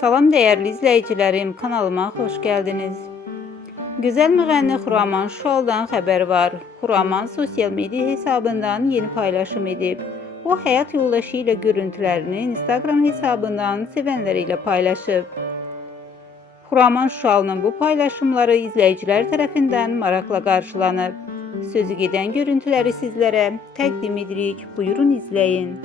Salam değerli izleyicilerim, kanalıma hoş geldiniz. Güzel müğənni Xuraman Şual'dan haber var. Xuraman sosyal medya hesabından yeni paylaşım edip, o hayat yoldaşı ile görüntülerini Instagram hesabından sevenleriyle paylaşıp. Xuraman Şual'ın bu paylaşımları izleyiciler tarafından marakla karşılanıp. Sözü giden görüntüleri sizlere təqdim edirik. Buyurun izleyin.